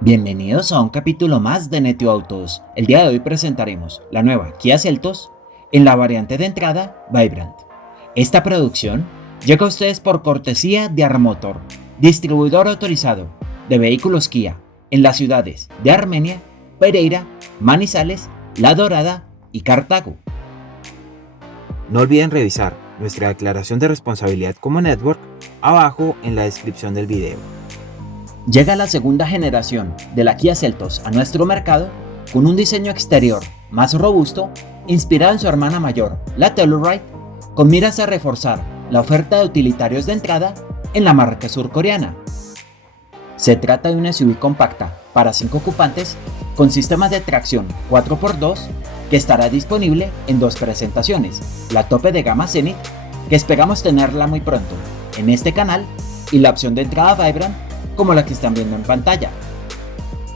Bienvenidos a un capítulo más de Netio Autos. El día de hoy presentaremos la nueva Kia Seltos en la variante de entrada Vibrant. Esta producción llega a ustedes por cortesía de Armotor, distribuidor autorizado de vehículos Kia en las ciudades de Armenia, Pereira, Manizales, La Dorada y Cartago. No olviden revisar nuestra declaración de responsabilidad como network abajo en la descripción del video. Llega la segunda generación de la Kia Seltos a nuestro mercado con un diseño exterior más robusto, inspirado en su hermana mayor, la Telluride, con miras a reforzar la oferta de utilitarios de entrada en la marca surcoreana. Se trata de una SUV compacta para 5 ocupantes con sistemas de tracción 4x2 que estará disponible en dos presentaciones, la tope de gama Zenith, que esperamos tenerla muy pronto en este canal, y la opción de entrada Vibrant, como la que están viendo en pantalla.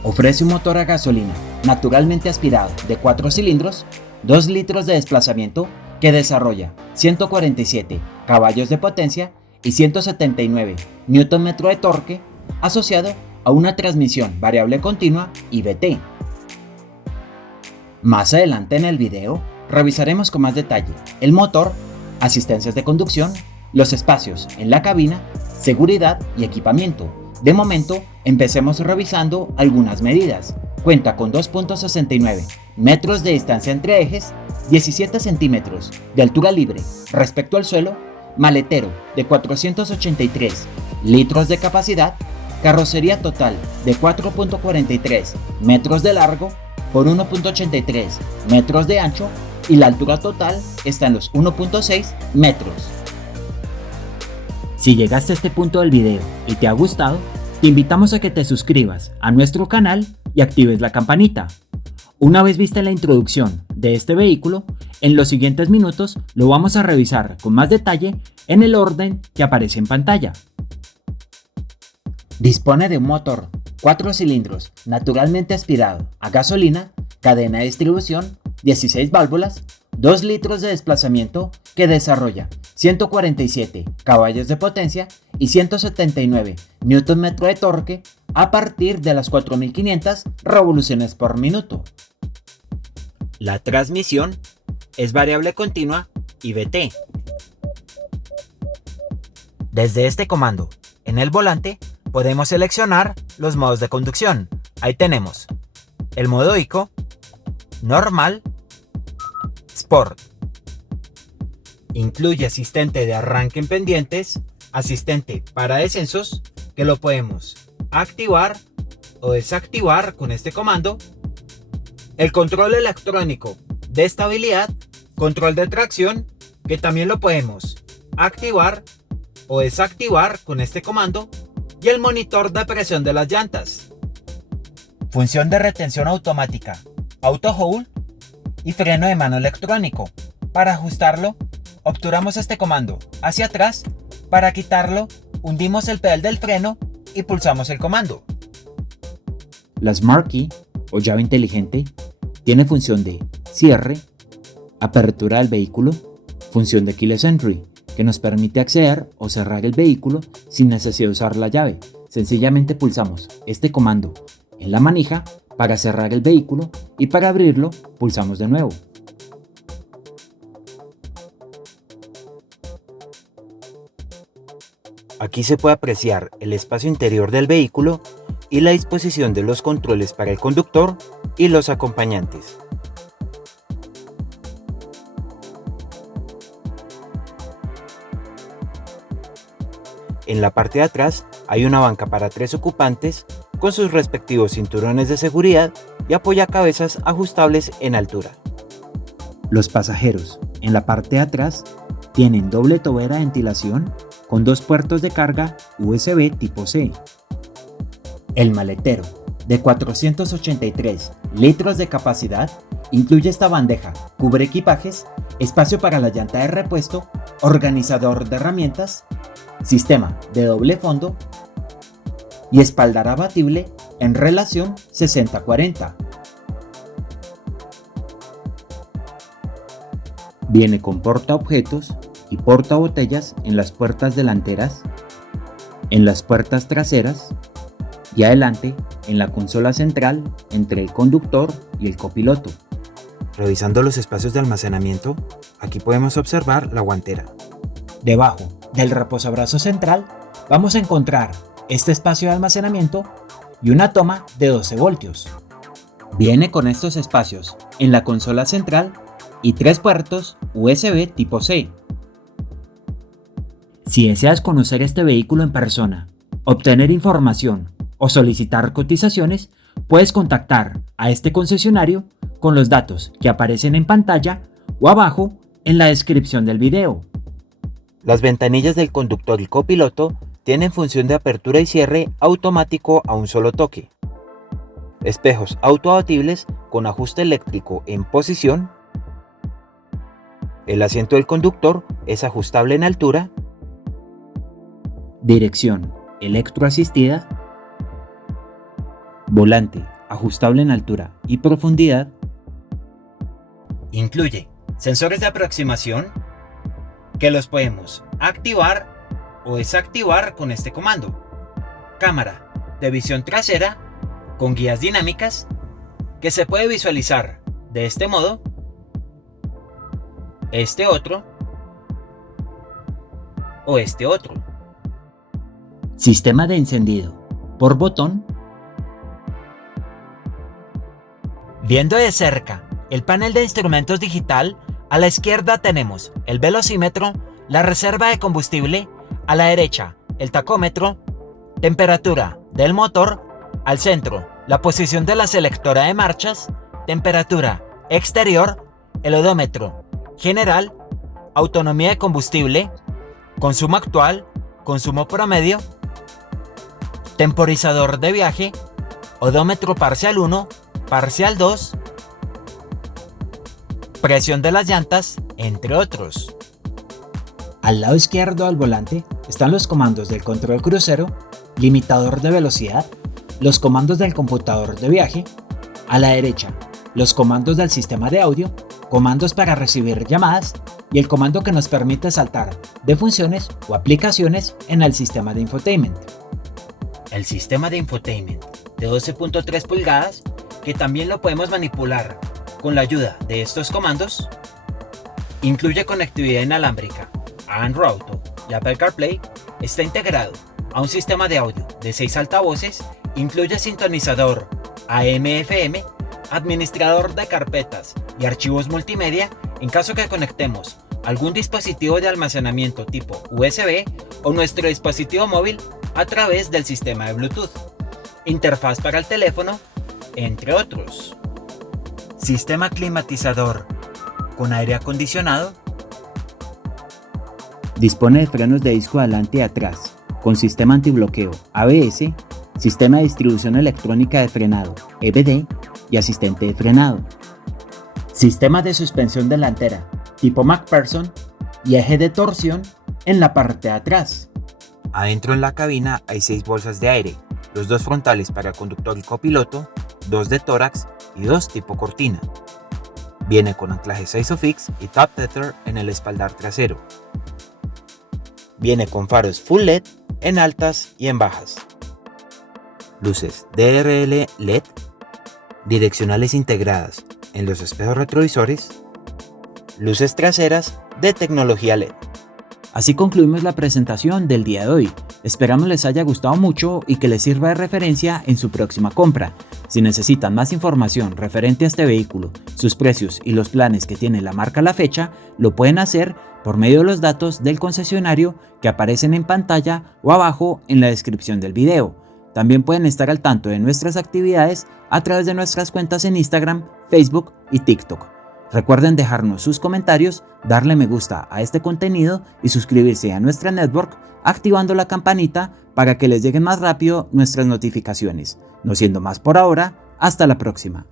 Ofrece un motor a gasolina naturalmente aspirado de 4 cilindros, 2 litros de desplazamiento que desarrolla 147 caballos de potencia y 179 Nm de torque, asociado a una transmisión variable continua IVT. Más adelante en el video revisaremos con más detalle el motor, asistencias de conducción, los espacios en la cabina, seguridad y equipamiento. De momento, empecemos revisando algunas medidas. Cuenta con 2.69 metros de distancia entre ejes, 17 centímetros de altura libre respecto al suelo, maletero de 483 litros de capacidad, carrocería total de 4.43 metros de largo por 1.83 metros de ancho y la altura total está en los 1.6 metros. Si llegaste a este punto del video y te ha gustado, te invitamos a que te suscribas a nuestro canal y actives la campanita. Una vez vista la introducción de este vehículo, en los siguientes minutos lo vamos a revisar con más detalle en el orden que aparece en pantalla. Dispone de un motor 4 cilindros naturalmente aspirado a gasolina, cadena de distribución, 16 válvulas, 2 litros de desplazamiento que desarrolla 147 caballos de potencia y 179 Nm de torque a partir de las 4500 revoluciones por minuto. La transmisión es variable continua IVT. Desde este comando, en el volante, podemos seleccionar los modos de conducción. Ahí tenemos el modo Eco, Normal, Sport. Incluye asistente de arranque en pendientes, asistente para descensos, que lo podemos activar o desactivar con este comando. El control electrónico de estabilidad, control de tracción, que también lo podemos activar o desactivar con este comando. Y el monitor de presión de las llantas. Función de retención automática, auto hold y freno de mano electrónico. Para ajustarlo, obturamos este comando hacia atrás. Para quitarlo, hundimos el pedal del freno y pulsamos el comando. La Smart Key o llave inteligente tiene función de cierre, apertura del vehículo, función de Keyless Entry, que nos permite acceder o cerrar el vehículo sin necesidad de usar la llave. Sencillamente pulsamos este comando en la manija para cerrar el vehículo y para abrirlo pulsamos de nuevo. Aquí se puede apreciar el espacio interior del vehículo y la disposición de los controles para el conductor y los acompañantes. En la parte de atrás hay una banca para 3 ocupantes con sus respectivos cinturones de seguridad y apoyacabezas ajustables en altura. Los pasajeros en la parte de atrás tienen doble tobera de ventilación con 2 puertos de carga USB tipo C. El maletero de 483 litros de capacidad incluye esta bandeja, cubre equipajes, espacio para la llanta de repuesto, organizador de herramientas, sistema de doble fondo y espaldar abatible en relación 60-40. Viene con portaobjetos y portabotellas en las puertas delanteras, en las puertas traseras y adelante en la consola central entre el conductor y el copiloto. Revisando los espacios de almacenamiento, aquí podemos observar la guantera. Debajo del reposabrazos central vamos a encontrar este espacio de almacenamiento y una toma de 12 voltios. Viene con estos espacios en la consola central y 3 puertos USB tipo C. Si deseas conocer este vehículo en persona, obtener información o solicitar cotizaciones, puedes contactar a este concesionario con los datos que aparecen en pantalla o abajo en la descripción del video. Las ventanillas del conductor y copiloto tienen función de apertura y cierre automático a un solo toque. Espejos autoabatibles con ajuste eléctrico en posición. El asiento del conductor es ajustable en altura. Dirección electroasistida. Volante ajustable en altura y profundidad. Incluye sensores de aproximación que los podemos activar o desactivar con este comando. Cámara de visión trasera con guías dinámicas que se puede visualizar de este modo, este otro o este otro. Sistema de encendido por botón. Viendo de cerca el panel de instrumentos digital, a la izquierda tenemos el velocímetro, la reserva de combustible, a la derecha el tacómetro, temperatura del motor, al centro la posición de la selectora de marchas, temperatura exterior, el odómetro general, autonomía de combustible, consumo actual, consumo promedio, temporizador de viaje, odómetro parcial 1, parcial 2, presión de las llantas, entre otros. Al lado izquierdo del volante están los comandos del control crucero, limitador de velocidad, los comandos del computador de viaje, a la derecha los comandos del sistema de audio, comandos para recibir llamadas y el comando que nos permite saltar de funciones o aplicaciones en el sistema de infotainment. El sistema de infotainment de 12.3 pulgadas, que también lo podemos manipular con la ayuda de estos comandos, incluye conectividad inalámbrica a Android Auto y Apple CarPlay, está integrado a un sistema de audio de 6 altavoces, incluye sintonizador AM/FM, administrador de carpetas y archivos multimedia en caso que conectemos algún dispositivo de almacenamiento tipo USB o nuestro dispositivo móvil a través del sistema de Bluetooth, interfaz para el teléfono, entre otros. Sistema climatizador con aire acondicionado. Dispone de frenos de disco adelante y atrás, con sistema antibloqueo ABS, sistema de distribución electrónica de frenado EBD y asistente de frenado. Sistema de suspensión delantera tipo MacPherson y eje de torsión en la parte de atrás. Adentro en la cabina hay 6 bolsas de aire, los 2 frontales para conductor y copiloto, 2 de tórax y 2 tipo cortina. Viene con anclajes ISOFIX y top tether en el espaldar trasero. Viene con faros full LED en altas y en bajas. Luces DRL LED, direccionales integradas en los espejos retrovisores, luces traseras de tecnología LED. Así concluimos la presentación del día de hoy. Esperamos les haya gustado mucho y que les sirva de referencia en su próxima compra. Si necesitan más información referente a este vehículo, sus precios y los planes que tiene la marca a la fecha, lo pueden hacer por medio de los datos del concesionario que aparecen en pantalla o abajo en la descripción del video. También pueden estar al tanto de nuestras actividades a través de nuestras cuentas en Instagram, Facebook y TikTok. Recuerden dejarnos sus comentarios, darle me gusta a este contenido y suscribirse a nuestra network activando la campanita para que les lleguen más rápido nuestras notificaciones. No siendo más por ahora, hasta la próxima.